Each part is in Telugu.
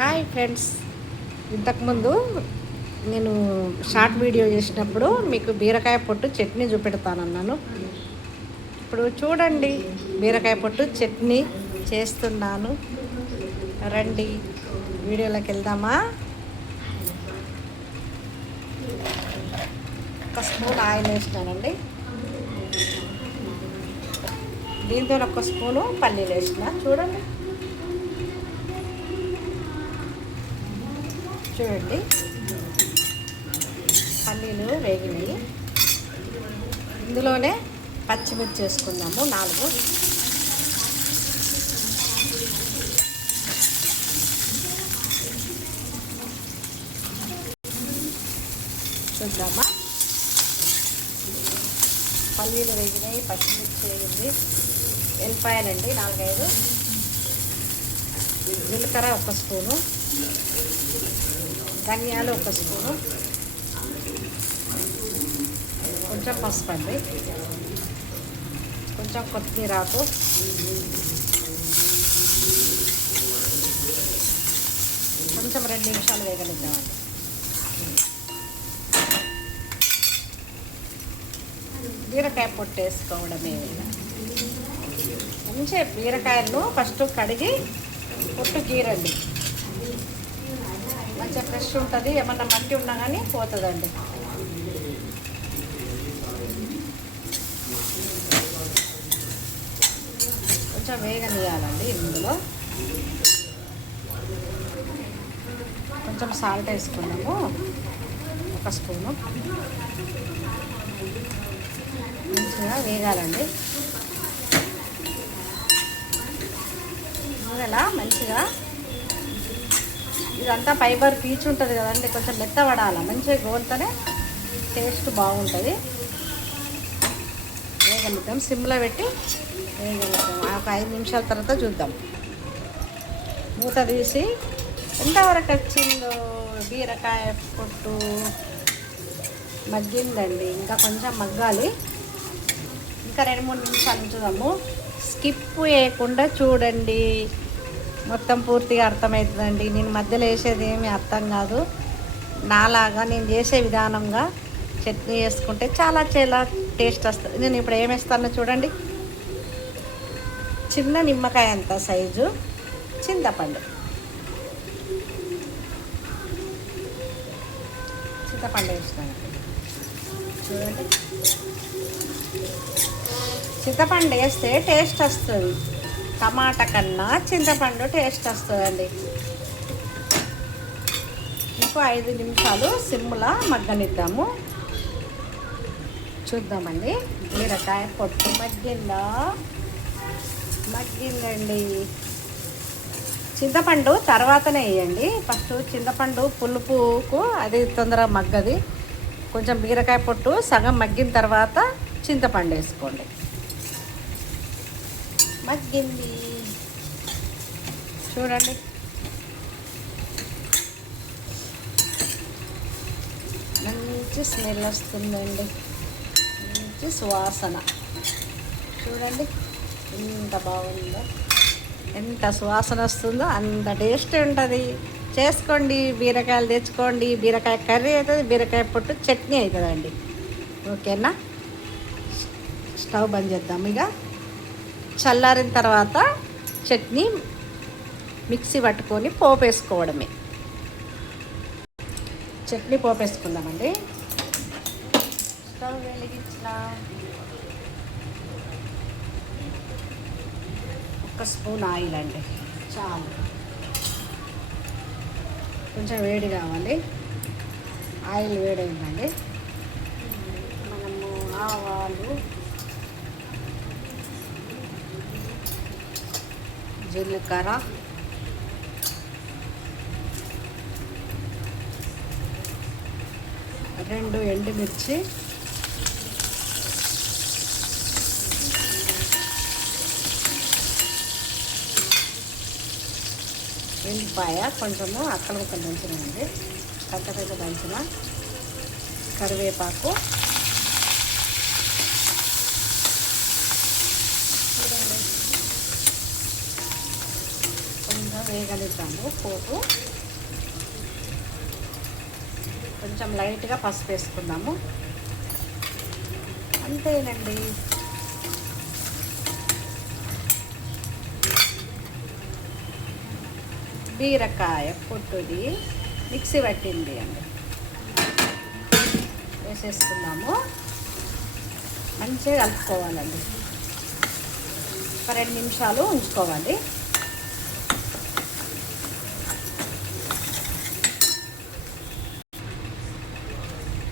హాయ్ ఫ్రెండ్స్, ఇంతకుముందు నేను షార్ట్ వీడియో చేసినప్పుడు మీకు బీరకాయ పొట్టు చట్నీ చూపెడతానన్నాను. ఇప్పుడు చూడండి, బీరకాయ పొట్టు చట్నీ చేస్తున్నాను. రండి, వీడియోలోకి వెళ్దామా. ఒక స్పూన్ ఆయిల్ వేసినానండి. దీంతో ఒక స్పూను పల్లీలు వేసిన. చూడండి పల్లీలు వేగినాయి. ఇందులోనే పచ్చిమిర్చి వేసుకుందాము 4. చూద్దామా. పల్లీలు వేగినాయి, పచ్చిమిర్చి వేగింది, ఎల్లిపాయలండి 4-5, జీలకర్ర 1 స్పూను, ధనియాలు 1 స్పూను, కొంచెం పసుపు అండి, కొంచెం కొత్తిమీర ఆకు, కొంచెం 2 నిమిషాలు వేగనిద్దామండి. బీరకాయ పొట్టు వేసుకోవడమే. మంచిగా బీరకాయలను ఫస్ట్ కడిగి పొట్టు గీరండి. మంచిగా ఫ్రెష్ ఉంటుంది. ఏమన్నా మట్టి ఉన్నా కానీ పోతుందండి. కొంచెం వేగనీయాలండి. ఇందులో కొంచెం సాల్ట్ వేసుకున్నాము, 1 స్పూను. మంచిగా వేగాలండి. ఇలా మంచిగా ఇదంతా ఫైబర్ పీచు ఉంటుంది కదండి, కొంచెం మెత్తబడాలి. మంచిగా గోల్తోనే టేస్ట్ బాగుంటుంది. వేగలుగుతాం, సిమ్లో పెట్టి వేగలుగుతాం. ఒక 5 నిమిషాల తర్వాత చూద్దాం. మూత తీసి ఎంతవరకు వచ్చిందో. బీరకాయ పొట్టు మగ్గిందండి, ఇంకా కొంచెం మగ్గాలి. ఇంకా 2-3 నిమిషాలు ఉంచుదాము. స్కిప్ చేయకుండా చూడండి, మొత్తం పూర్తిగా అర్థమవుతుందండి. నేను మధ్యలో వేసేది ఏమీ అర్థం కాదు. నాలాగా నేను చేసే విధానంగా చట్నీ వేసుకుంటే చాలా టేస్ట్ వస్తుంది. నేను ఇప్పుడు ఏం వేస్తానో చూడండి. చిన్న నిమ్మకాయ అంత సైజు చింతపండు వేస్తాను. చూడండి, చింతపండు వేస్తే టేస్ట్ వస్తుంది. టమాటా కన్నా చింతపండు టేస్ట్ వస్తుందండి. ఇంకో 5 నిమిషాలు సిమ్లా మగ్గనిద్దాము. చూద్దామండి, బీరకాయ పొట్టు మగ్గిందండి. చింతపండు తర్వాతనే వేయండి. ఫస్ట్ చింతపండు పులుపుకు అది తొందరగా మగ్గది. కొంచెం బీరకాయ పొట్టు సగం మగ్గిన తర్వాత చింతపండు వేసుకోండి. మగ్గింది చూడండి. మంచి స్మెల్ వస్తుందండి, మంచి సువాసన. చూడండి ఎంత బాగుందో, ఎంత సువాసన వస్తుందో అంత టేస్ట్ ఉంటుంది. చేసుకోండి, బీరకాయలు తెచ్చుకోండి. బీరకాయ కర్రీ అవుతుంది, బీరకాయ పొట్టు చట్నీ అవుతుందండి. ఓకేనా. స్టవ్ బంద్ చేద్దాం. ఇక చల్లారిన తర్వాత చట్నీ మిక్సీ పట్టుకొని పోపు వేసుకోవడమే. చట్నీ పోపు వేసుకుందామండి. స్టవ్ వెలిగించిన 1 స్పూన్ ఆయిల్ అండి, చాలు. కొంచెం వేడి కావాలి. ఆయిల్ వేడైందండి. మనము ఆవాలు, జీలకర్ర, రెండు ఎండుమిర్చి, ఎల్లిపాయ కొంచెము అక్కడ ఒక దంచినండి, పెద్ద దంచిన, కరివేపాకు, వేగనిద్దాము పోపు. కొంచెం లైట్గా పసుపు వేసుకుందాము. అంతేనండి. బీరకాయ పొట్టుది మిక్సీ పట్టింది అండి వేసేసుకుందాము. మంచిగా కలుపుకోవాలండి. ఒక 2 నిమిషాలు ఉంచుకోవాలి.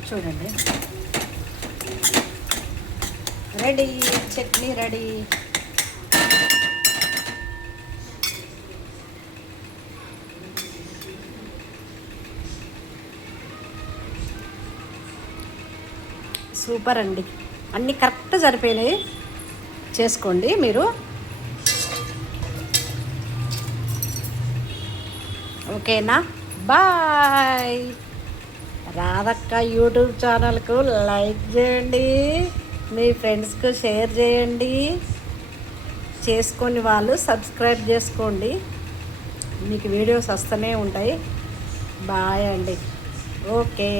చూడండి, రెడీ, చట్నీ రెడీ. సూపర్ అండి. అన్నీ కరెక్ట్ సరిపోయినాయి. చేసుకోండి మీరు. ఓకేనా? బాయ్. రాధక్క యూట్యూబ్ ఛానల్కు లైక్ చేయండి, మీ ఫ్రెండ్స్కు షేర్ చేయండి, చేసుకొని వాళ్ళు సబ్స్క్రైబ్ చేసుకోండి. మీకు వీడియోస్ వస్తూనే ఉంటాయి. బాయ్ అండి. ఓకే.